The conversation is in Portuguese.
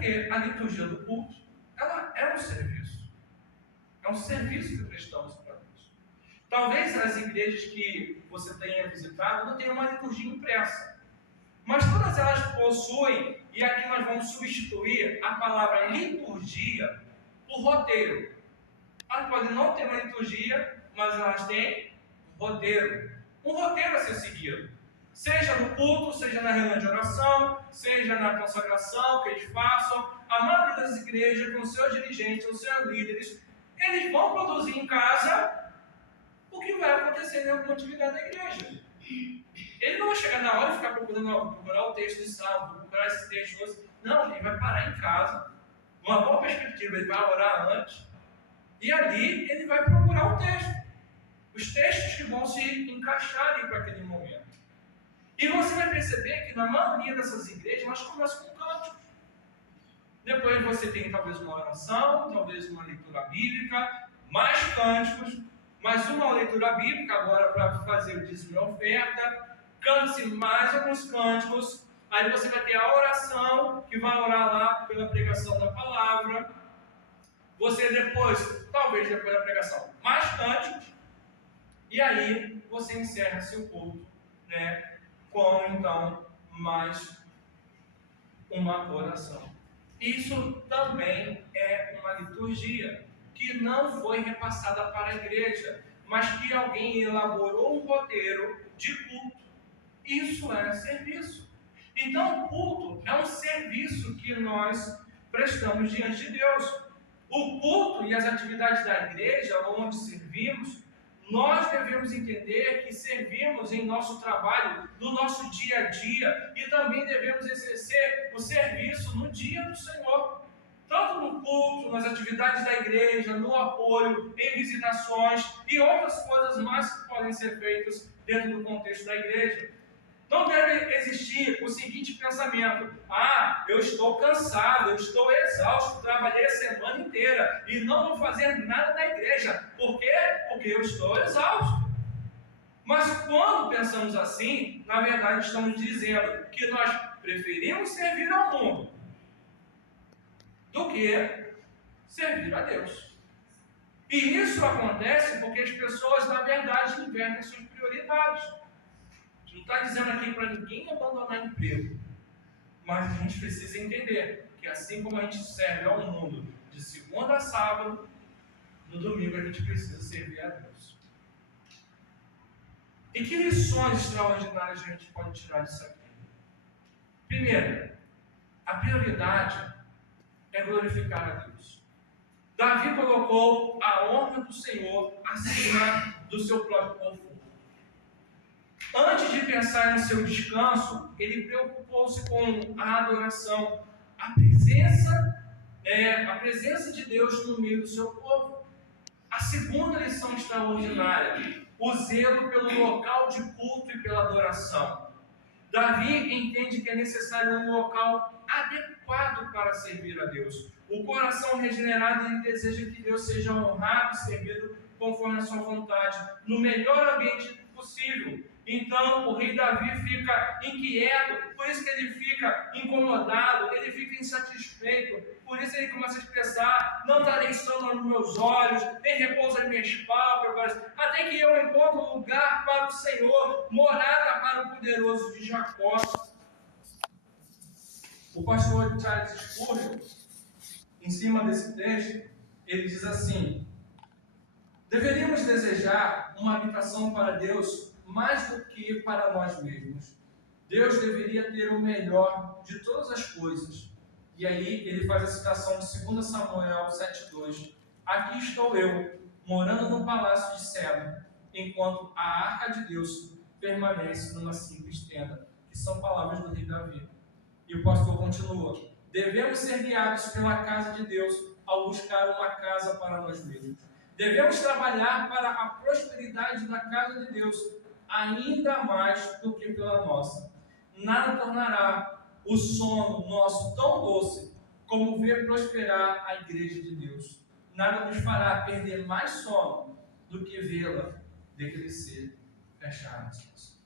Porque a liturgia do culto, ela é um serviço. É um serviço que prestamos para Deus. Talvez as igrejas que você tenha visitado não tenham uma liturgia impressa. Mas todas elas possuem, e aqui nós vamos substituir a palavra liturgia por roteiro. Elas podem não ter uma liturgia, mas elas têm um roteiro. Um roteiro a ser seguido. Seja no culto, seja na reunião de oração, seja na consagração que eles façam. A maioria das igrejas, com seus dirigentes, os seus líderes, eles vão produzir em casa o que vai acontecer em alguma atividade da igreja. Ele não vai chegar na hora e ficar procurar o texto de salmo, procurar esse texto. Não, ele vai parar em casa, uma boa perspectiva, ele vai orar antes, e ali ele vai procurar o texto. Os textos que vão se encaixar ali para aquele momento. E você vai perceber que na maioria dessas igrejas nós começamos com cânticos. Depois você tem talvez uma oração, talvez uma leitura bíblica, mais cânticos, mais uma leitura bíblica agora para fazer o dízimo e a oferta, cante-se mais alguns cânticos, aí você vai ter a oração, que vai orar lá pela pregação da palavra, você depois, talvez depois da pregação, mais cânticos, e aí você encerra seu culto, né, com então mais uma oração. Isso também é uma liturgia que não foi repassada para a igreja, mas que alguém elaborou um roteiro de culto. Isso é serviço. Então, o culto é um serviço que nós prestamos diante de Deus. O culto e as atividades da igreja, onde servimos, nós devemos entender que servimos em nosso trabalho, no nosso dia a dia, e também devemos exercer o serviço no dia do Senhor. Tanto no culto, nas atividades da igreja, no apoio, em visitações e outras coisas mais que podem ser feitas dentro do contexto da igreja. Não deve existir o seguinte pensamento: eu estou cansado, eu estou exausto, trabalhei a semana inteira e não vou fazer nada na igreja. Por quê? Porque eu estou exausto. Mas quando pensamos assim, na verdade estamos dizendo que nós preferimos servir ao mundo do que servir a Deus. E isso acontece porque as pessoas, na verdade, invertem suas prioridades. A gente não está dizendo aqui para ninguém abandonar emprego, mas a gente precisa entender que assim como a gente serve ao mundo de segunda a sábado, no domingo a gente precisa servir a Deus. E que lições extraordinárias a gente pode tirar disso aqui? Primeiro, a prioridade é glorificar a Deus. Davi colocou a honra do Senhor acima do seu próprio conforto. Antes de pensar em seu descanso, ele preocupou-se com a adoração, a presença de Deus no meio do seu povo. A segunda lição extraordinária, o zelo pelo local de culto e pela adoração. Davi entende que é necessário um local adequado para servir a Deus. O coração regenerado, ele deseja que Deus seja honrado e servido conforme a sua vontade, no melhor ambiente possível. Então o rei Davi fica inquieto, por isso que ele fica incomodado, ele fica insatisfeito, por isso ele começa a expressar: não darei sono nos meus olhos, nem repouso as minhas pálpebras, até que eu encontre um lugar para o Senhor, morada para o poderoso de Jacó. O pastor Charles Spurgeon, em cima desse texto, ele diz assim: deveríamos desejar uma habitação para Deus mais do que para nós mesmos. Deus deveria ter o melhor de todas as coisas. E aí ele faz a citação de 2 Samuel 7,2. Aqui estou eu, morando num palácio de cedro, enquanto a arca de Deus permanece numa simples tenda. Que são palavras do rei Davi. E o pastor continua: devemos ser guiados pela casa de Deus ao buscar uma casa para nós mesmos. Devemos trabalhar para a prosperidade da casa de Deus, ainda mais do que pela nossa. Nada tornará o sono nosso tão doce como ver prosperar a igreja de Deus. Nada nos fará perder mais sono do que vê-la decrescer. Fecha aspas.